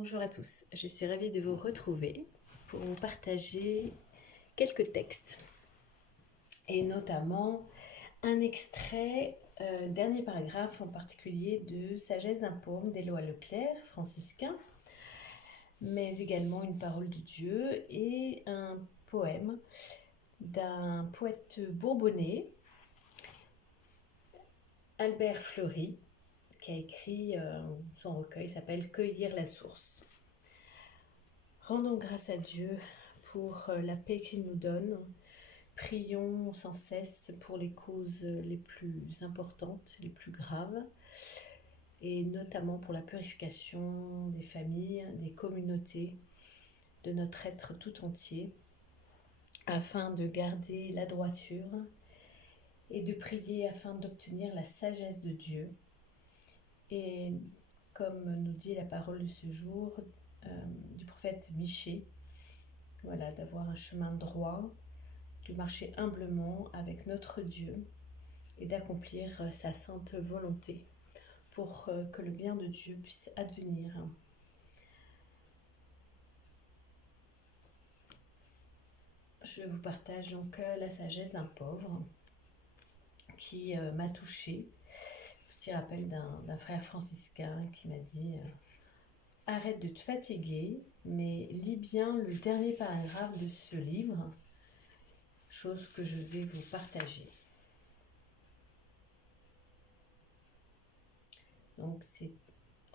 Bonjour à tous, je suis ravie de vous retrouver pour vous partager quelques textes et notamment un extrait, dernier paragraphe en particulier de Sagesse d'un paume d'Éloi Leclerc, franciscain, mais également une parole de Dieu et un poème d'un poète bourbonnais, Albert Fleury, qui a écrit son recueil s'appelle Cueillir la source. Rendons grâce à Dieu pour la paix qu'il nous donne. Prions sans cesse pour les causes les plus importantes, les plus graves, et notamment pour la purification des familles, des communautés, de notre être tout entier, afin de garder la droiture et de prier afin d'obtenir la sagesse de Dieu. Et comme nous dit la parole de ce jour du prophète Michée, voilà, d'avoir un chemin droit, de marcher humblement avec notre Dieu et d'accomplir sa sainte volonté pour que le bien de Dieu puisse advenir. Je vous partage donc la sagesse d'un pauvre qui m'a touchée. Petit rappel d'un frère franciscain qui m'a dit arrête de te fatiguer, mais lis bien le dernier paragraphe de ce livre, chose que je vais vous partager. Donc c'est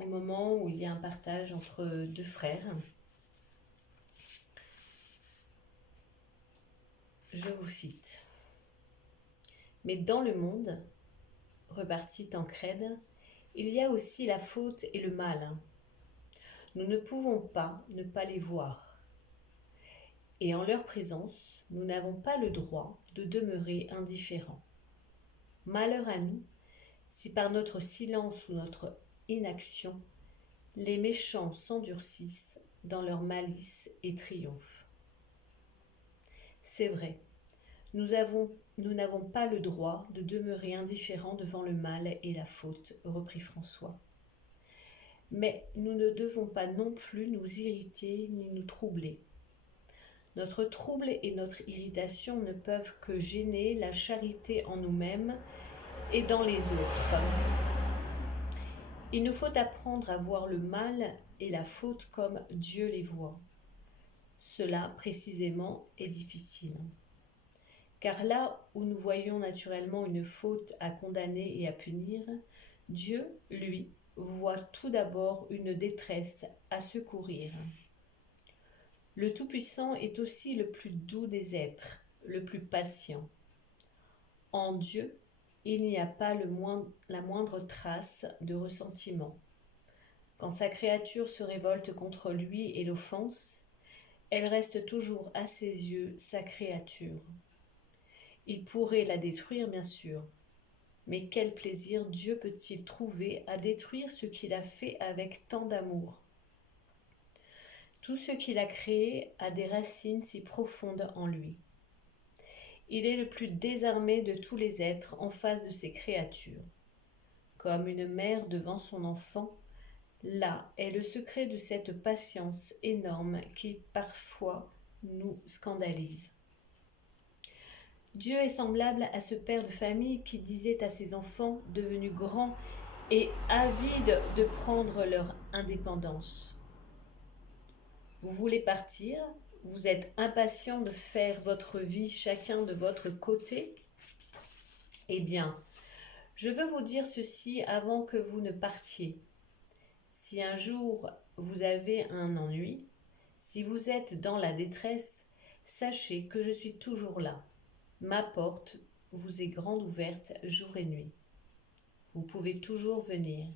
au moment où il y a un partage entre deux frères. Je vous cite. Mais dans le monde, repartit Tancrède, il y a aussi la faute et le mal. Nous ne pouvons pas ne pas les voir. Et en leur présence, nous n'avons pas le droit de demeurer indifférents. Malheur à nous, si par notre silence ou notre inaction, les méchants s'endurcissent dans leur malice et triomphent. C'est vrai, nous n'avons pas le droit de demeurer indifférents devant le mal et la faute, reprit François. Mais nous ne devons pas non plus nous irriter ni nous troubler. Notre trouble et notre irritation ne peuvent que gêner la charité en nous-mêmes et dans les autres. Il nous faut apprendre à voir le mal et la faute comme Dieu les voit. Cela, précisément, est difficile. Car là où nous voyons naturellement une faute à condamner et à punir, Dieu, lui, voit tout d'abord une détresse à secourir. Le Tout-Puissant est aussi le plus doux des êtres, le plus patient. En Dieu, il n'y a pas la moindre trace de ressentiment. Quand sa créature se révolte contre lui et l'offense, elle reste toujours à ses yeux sa créature. Il pourrait la détruire, bien sûr, mais quel plaisir Dieu peut-il trouver à détruire ce qu'il a fait avec tant d'amour ? Tout ce qu'il a créé a des racines si profondes en lui. Il est le plus désarmé de tous les êtres en face de ses créatures. Comme une mère devant son enfant, là est le secret de cette patience énorme qui parfois nous scandalise. Dieu est semblable à ce père de famille qui disait à ses enfants devenus grands et avides de prendre leur indépendance. Vous voulez partir ? Vous êtes impatient de faire votre vie chacun de votre côté ? Eh bien, je veux vous dire ceci avant que vous ne partiez. Si un jour vous avez un ennui, si vous êtes dans la détresse, sachez que je suis toujours là. Ma porte vous est grande ouverte jour et nuit. Vous pouvez toujours venir.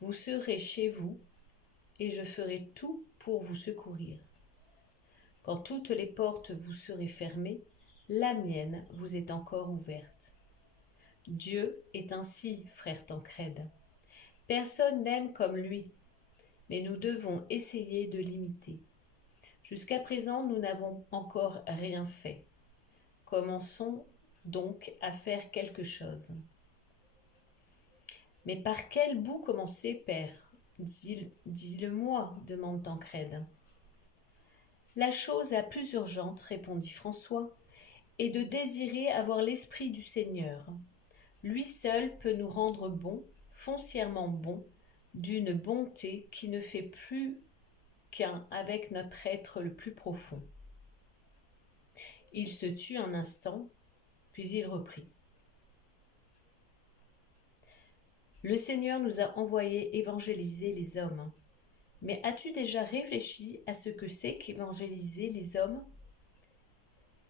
Vous serez chez vous et je ferai tout pour vous secourir. Quand toutes les portes vous seraient fermées, la mienne vous est encore ouverte. Dieu est ainsi, frère Tancrède. Personne n'aime comme lui, mais nous devons essayer de l'imiter. Jusqu'à présent, nous n'avons encore rien fait. Commençons donc à faire quelque chose. Mais par quel bout commencer, Père ? Dis-le-moi, demande Tancrède. La chose la plus urgente, répondit François, est de désirer avoir l'esprit du Seigneur. Lui seul peut nous rendre bons, foncièrement bons, d'une bonté qui ne fait plus qu'un avec notre être le plus profond. Il se tut un instant, puis il reprit. Le Seigneur nous a envoyés évangéliser les hommes. Mais as-tu déjà réfléchi à ce que c'est qu'évangéliser les hommes ?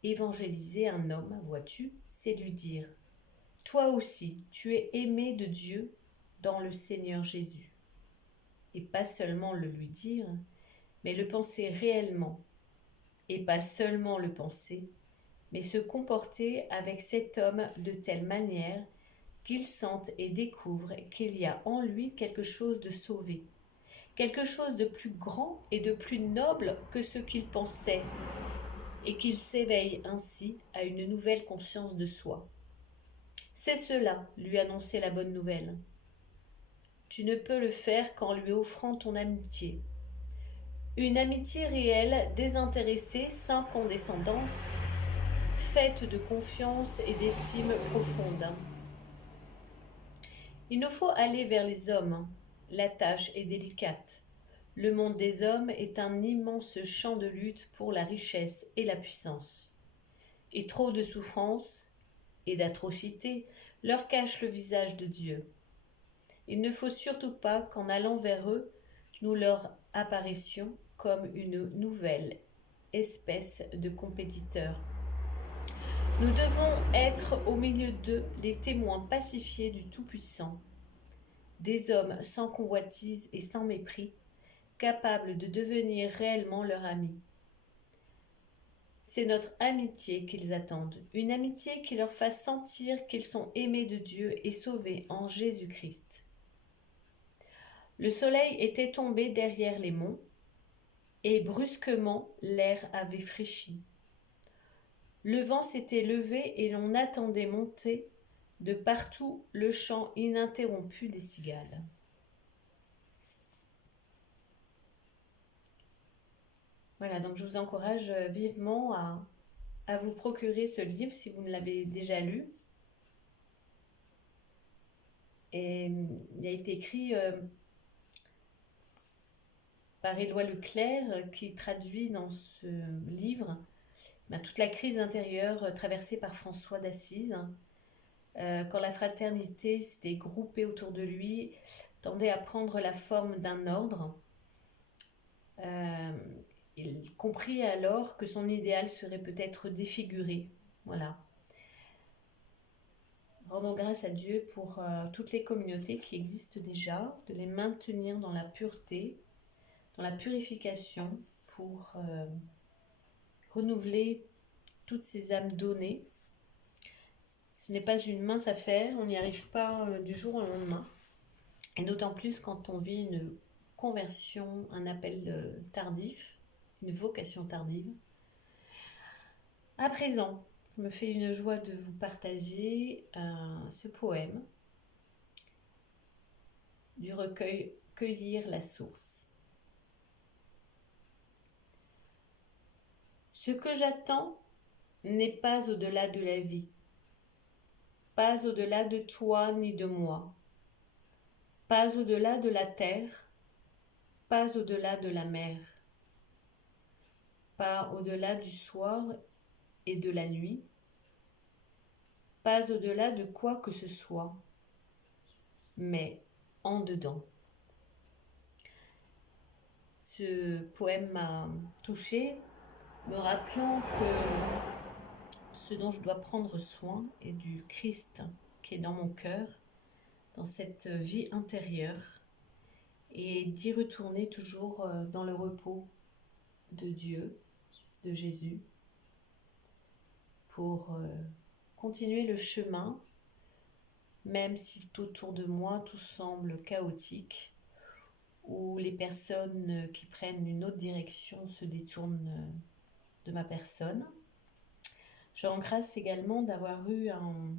Évangéliser un homme, vois-tu, c'est lui dire « Toi aussi, tu es aimé de Dieu dans le Seigneur Jésus. » Et pas seulement le lui dire, mais le penser réellement. Et pas seulement le penser, mais se comporter avec cet homme de telle manière qu'il sente et découvre qu'il y a en lui quelque chose de sauvé, quelque chose de plus grand et de plus noble que ce qu'il pensait, et qu'il s'éveille ainsi à une nouvelle conscience de soi. C'est cela, lui annoncer la bonne nouvelle. Tu ne peux le faire qu'en lui offrant ton amitié. Une amitié réelle, désintéressée, sans condescendance, faite de confiance et d'estime profonde. Il nous faut aller vers les hommes. La tâche est délicate. Le monde des hommes est un immense champ de lutte pour la richesse et la puissance. Et trop de souffrances et d'atrocités leur cachent le visage de Dieu. Il ne faut surtout pas qu'en allant vers eux, nous leur apparaissions comme une nouvelle espèce de compétiteurs. Nous devons être au milieu d'eux les témoins pacifiés du Tout-Puissant, des hommes sans convoitise et sans mépris, capables de devenir réellement leurs amis. C'est notre amitié qu'ils attendent, une amitié qui leur fasse sentir qu'ils sont aimés de Dieu et sauvés en Jésus-Christ. Le soleil était tombé derrière les monts, et brusquement l'air avait fraîchi. Le vent s'était levé et l'on attendait monter de partout le chant ininterrompu des cigales. Voilà, donc je vous encourage vivement à vous procurer ce livre si vous ne l'avez déjà lu. Et il a été écrit par Éloi Leclerc qui traduit dans ce livre toute la crise intérieure traversée par François d'Assise. Quand la fraternité s'était groupée autour de lui, tendait à prendre la forme d'un ordre. Il comprit alors que son idéal serait peut-être défiguré. Voilà. Rendons grâce à Dieu pour toutes les communautés qui existent déjà, de les maintenir dans la pureté, dans la purification, pour renouveler toutes ces âmes données. Ce n'est pas une mince affaire, on n'y arrive pas du jour au lendemain. Et d'autant plus quand on vit une conversion, un appel tardif, une vocation tardive. À présent, je me fais une joie de vous partager ce poème du recueil Cueillir la source. Ce que j'attends n'est pas au-delà de la vie, pas au-delà de toi ni de moi, pas au-delà de la terre, pas au-delà de la mer, pas au-delà du soir et de la nuit, pas au-delà de quoi que ce soit, mais en dedans. Ce poème m'a touchée, me rappelant que ce dont je dois prendre soin est du Christ qui est dans mon cœur, dans cette vie intérieure, et d'y retourner toujours dans le repos de Dieu, de Jésus, pour continuer le chemin, même si autour de moi tout semble chaotique, où les personnes qui prennent une autre direction se détournent de ma personne. Je rends grâce également d'avoir eu un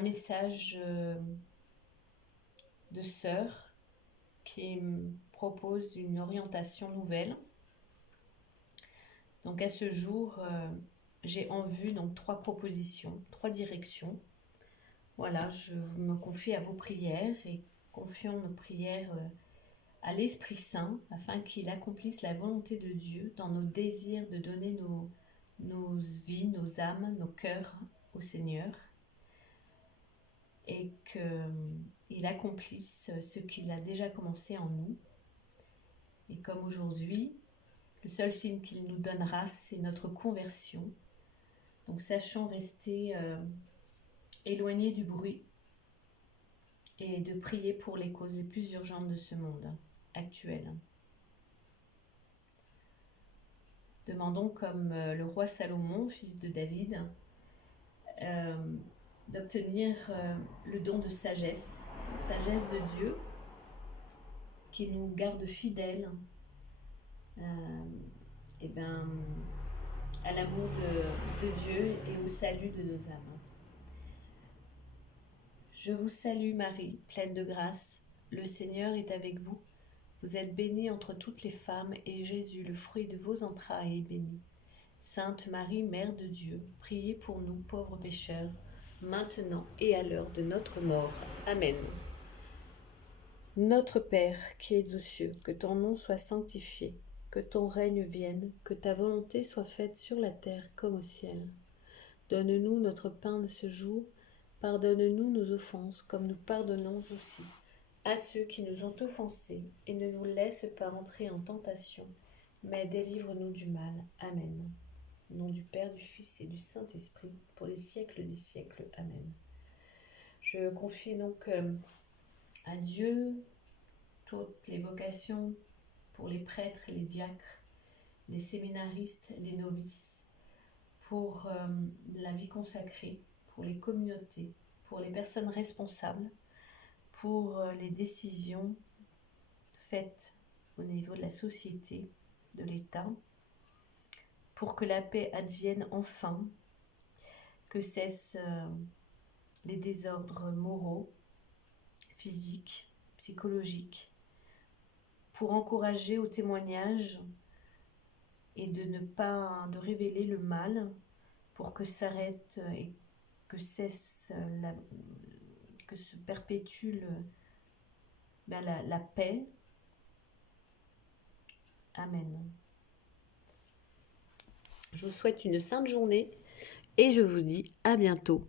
message de sœur qui me propose une orientation nouvelle. Donc à ce jour, j'ai en vue donc 3 propositions, 3 directions. Voilà, je me confie à vos prières et confions nos prières à l'Esprit Saint afin qu'il accomplisse la volonté de Dieu dans nos désirs de donner nos vies, nos âmes, nos cœurs au Seigneur et qu'il accomplisse ce qu'il a déjà commencé en nous. Et comme aujourd'hui, le seul signe qu'il nous donnera, c'est notre conversion. Donc sachons rester éloignés du bruit et de prier pour les causes les plus urgentes de ce monde actuel. Demandons comme le roi Salomon, fils de David, d'obtenir le don de sagesse de Dieu, qui nous garde fidèles à l'amour de Dieu et au salut de nos âmes. Je vous salue Marie, pleine de grâce, le Seigneur est avec vous. Vous êtes bénie entre toutes les femmes, et Jésus, le fruit de vos entrailles, est béni. Sainte Marie, Mère de Dieu, priez pour nous pauvres pécheurs, maintenant et à l'heure de notre mort. Amen. Notre Père, qui es aux cieux, que ton nom soit sanctifié, que ton règne vienne, que ta volonté soit faite sur la terre comme au ciel. Donne-nous notre pain de ce jour, pardonne-nous nos offenses, comme nous pardonnons aussi à ceux qui nous ont offensés, et ne nous laisse pas entrer en tentation, mais délivre-nous du mal. Amen. Au nom du Père, du Fils et du Saint-Esprit, pour les siècles des siècles. Amen. Je confie donc à Dieu toutes les vocations pour les prêtres, les diacres, les séminaristes, les novices, pour la vie consacrée, pour les communautés, pour les personnes responsables, pour les décisions faites au niveau de la société, de l'État, pour que la paix advienne enfin, que cessent les désordres moraux, physiques, psychologiques, pour encourager au témoignage et de révéler le mal, pour que s'arrête et que cesse que se perpétue la paix. Amen. Je vous souhaite une sainte journée et je vous dis à bientôt.